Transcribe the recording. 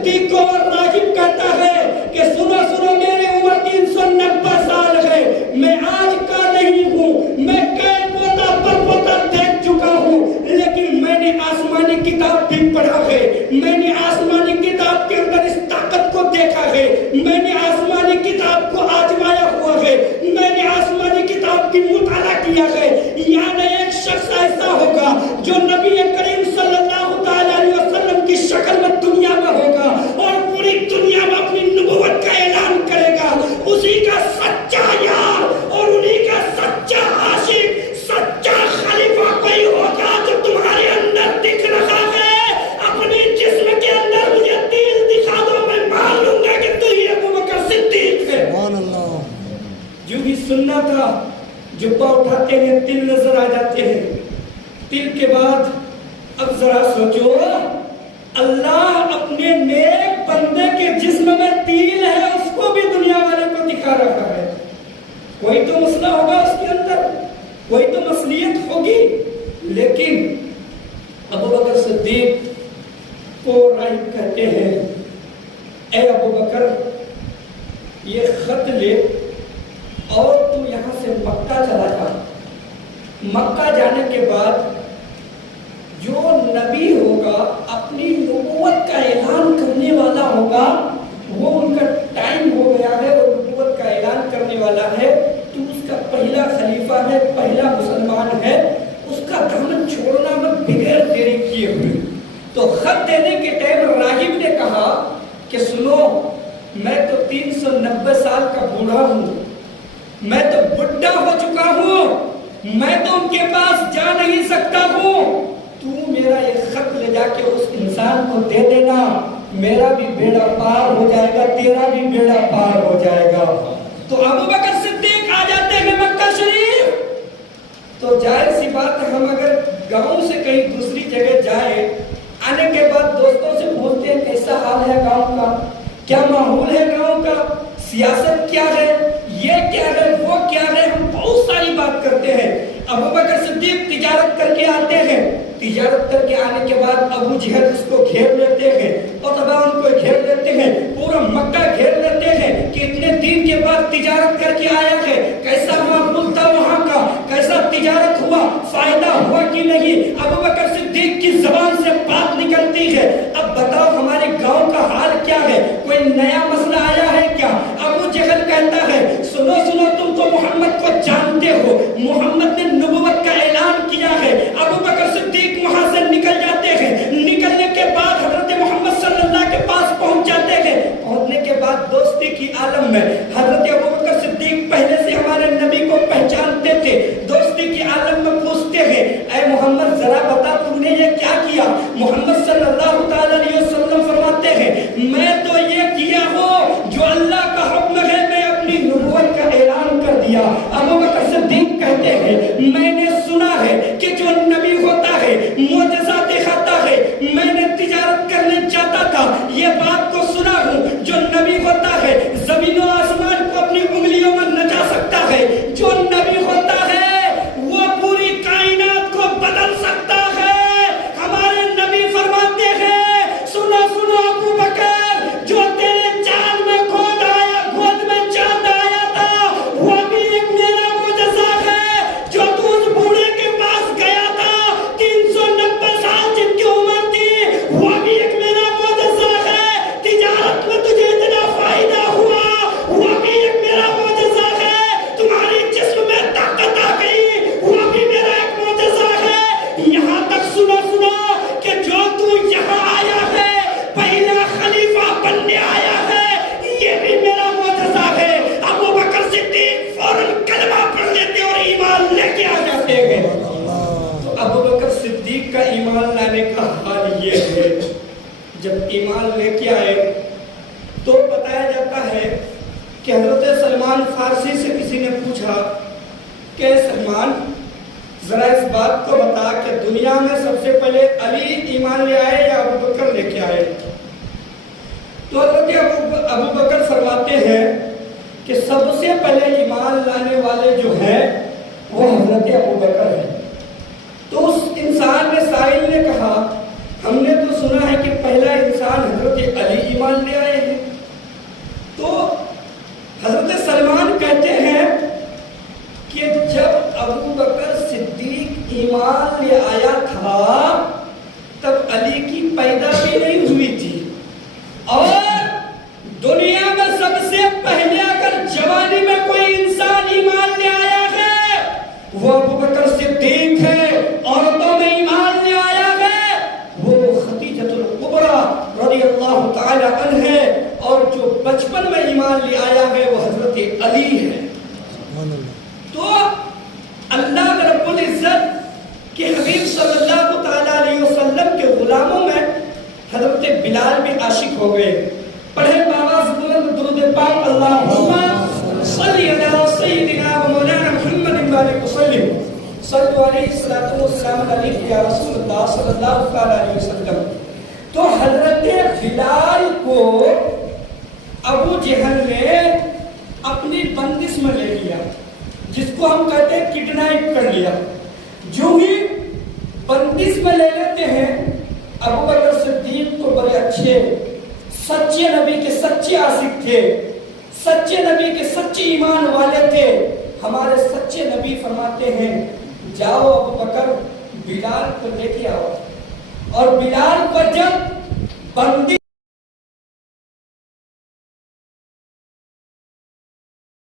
صدیق کو اور راغب کہتا ہے کہ سنو سنو میری عمر 390 سال ہے، میں آج کا نہیں ہوں، میں کئی پوتا پر پوتا دیکھ چکا ہوں، لیکن میں نے آسمانی کتاب بھی پڑھا ہے، میں نے آسمانی کتاب کے اندر اس طاقت کو دیکھا ہے، میں نے آسمانی کتاب کو آزمایا ہوا ہے، میں نے آسمانی کتاب کی مطالعہ کیا ہے۔ یعنی ایک شخص ایسا ہوگا جو نبی کریم صلی اللہ تعالی علیہ وسلم کی شکل میں دنیا میں ہوگا اور پوری دنیا میں اپنی نبوت کا اعلان کرے گا، اسی کا سچا یار اور انہی کا سچا عاشق، سچا خلیفہ کوئی ہوگا جو تمہارے اندر دکھ رہا ہے۔ اپنی جسم کے اندر مجھے تیل دکھا دو، میں مان لوں گا کہ تو ہی ابو بکر صدیق ہے۔ سبحان اللہ۔ جو بھی سننا تھا، جبہ اٹھاتے ہیں تل نظر آ جاتے ہیں، تل کے بعد اب ذرا سوچو، اللہ اپنے نیک بندے کے جسم میں تیل ہے اس کو بھی دنیا والے کو دکھا رہا ہے۔ کوئی تو مسئلہ ہوگا اس کے اندر، کوئی تو مصلیت ہوگی، لیکن ابو بکر صدیق کو راہب کہتے ہیں اے ابو بکر یہ خط لے اور تو یہاں سے مکہ چلا جا۔ مکہ جانے کے بعد جو نبی ہوگا اپنی نبوت کا اعلان کرنے والا ہوگا، وہ ان کا ٹائم ہو گیا ہے، وہ نبوت کا اعلان کرنے والا ہے، تو اس کا پہلا خلیفہ ہے، پہلا مسلمان ہے، اس کا دامن چھوڑنا مت بغیر دیری کیے ہوئے۔ تو خط دینے کے ٹائم راغب نے کہا کہ سنو میں تو 390 سال کا بوڑھا ہوں، میں تو بڈھا ہو چکا ہوں، میں تو ان کے پاس جا نہیں سکتا ہوں، تو میرا یہ خط لے جا کے اس انسان کو دے دینا، میرا بھی بیڑا پار ہو جائے گا، تیرا بھی بیڑا پار ہو جائے گا۔ تو ابو بکر صدیق آ جاتے ہیں مکہ شریف۔ تو ظاہر سی بات ہے، ہم اگر گاؤں سے کہیں دوسری جگہ جائیں، آنے کے بعد دوستوں سے پوچھتے ہیں کیسا حال ہے گاؤں کا، کیا ماحول ہے گاؤں کا، سیاست کیا ہے، یہ کیا ہے، وہ کیا ہے، ہم بہت ساری بات کرتے ہیں۔ ابو بکر صدیق تجارت کر کے آتے ہیں، تجارت کر کے آنے کے بعد ابو جہل اس کو گھیر لیتے ہیں، عتبہ ان کو گھیر لیتے ہیں، پورا مکہ گھیر لیتے ہیں کہ اتنے دن کے بعد تجارت کر کے آیا ہے، کیسا ماحول تھا وہاں کا، کیسا تجارت ہوا، فائدہ ہوا کہ نہیں۔ ابو بکر صدیق کی زبان سے بات نکلتی ہے، اب بتاؤ ہمارے گاؤں کا حال کیا ہے، کوئی نیا مسئلہ آیا ہے کیا؟ ابو جہل کہتا ہے سنو سنو تم تو محمد کو جانتے ہو، محمد نے نبوت کا اعلان کیا ہے۔ ابو بکر صدیق وہاں سے نکل جاتے ہیں، نکلنے کے بعد حضرت محمد صلی اللہ کے پاس پہنچ جاتے ہیں، پہنچنے کے بعد دوستی کی عالم میں حضرت ابو بکر صدیق پہلے سے ہمارے نبی کو پہچانتے تھے، دوستی کی عالم میں پوچھتے ہیں اے محمد ذرا بتا تم نے یہ کیا کیا؟ محمد صلی اللہ تعالی علیہ وسلم فرماتے ہیں میں تو یہ کیا ہوں جو اللہ کا حکم ہے، میں اپنی نبوت کا اعلان کر دیا۔ ابو بکر صدیق کہتے ہیں میں نے سنا ہے کہ جو نبی ہوتا ہے معجزہ دکھاتا ہے، میں نے تجارت کرنے جاتا تھا، یہ بات کو سنا ہوں، جو نبی ہوتا ہے زمین و آسمان کو اپنی انگلیوں میں نچا سکتا ہے، جو نبی ہوتا ہے وہ پوری کائنات کو بدل سکتا ہے۔ ہمارے نبی فرماتے ہیں سنو سنو ابو بکر، جو تیرے چاند میں گود میں چاند آیا تھا وہ بھی ایک میرا معجزہ ہے، جو تو اس بوڑھے کے پاس گیا تھا 390 سال جن کی عمر تھی وہ بھی ایک میرا معجزہ ہے، تجارت میں تجھے اتنا فائدہ ہوا وہ بھی ایک میرا معجزہ ہے، تمہاری جسم میں طاقت آ گئی وہ بھی میرا ایک معجزہ ہے، یہاں تک سنو سنو کہ جو تو یہاں آیا ہے پہلا خلیفہ بننے آیا ہے، یہ بھی میرا معجزہ ہے۔ ابو بکر صدیق فوراً کلمہ پڑھ لیتے اور ایمان لے کے آ جاتے ہیں۔ تو ابو بکر صدیق کا ایمان لانے کا حال یہ ہے، جب ایمان لے کے آئے تو بتایا جاتا ہے کہ حضرت سلمان فارسی سے کسی نے پوچھا کہ سلمان ذرا اس بات کو بتا کہ دنیا میں سب سے پہلے علی ایمان لے آئے یا ابو بکر لے کے آئے؟ تو حضرت ابو بکر فرماتے ہیں کہ سب سے پہلے ایمان لانے والے جو ہیں وہ حضرت ابو بکر ہیں۔ تو اس انسان نے سائل نے کہا ہم نے تو سنا ہے کہ پہلا انسان حضرت علی صلو علیہ یا رسول اللہ صلی اللہ علیہ وسلم. تو حضرت بلال کو ابو جہل نے اپنی بندش میں لے لیا، جس کو ہم کہتے ہیں کڈنیپ کر لیا. جو ہی بندش میں لے لیتے ہیں، ابو بکر صدیق تو بڑے اچھے سچے نبی کے سچے عاشق تھے، سچے نبی کے سچے ایمان والے تھے. ہمارے سچے نبی فرماتے ہیں جاؤ ابو بکر بلال کو لے کے آؤ. اور بلال کو جب بندی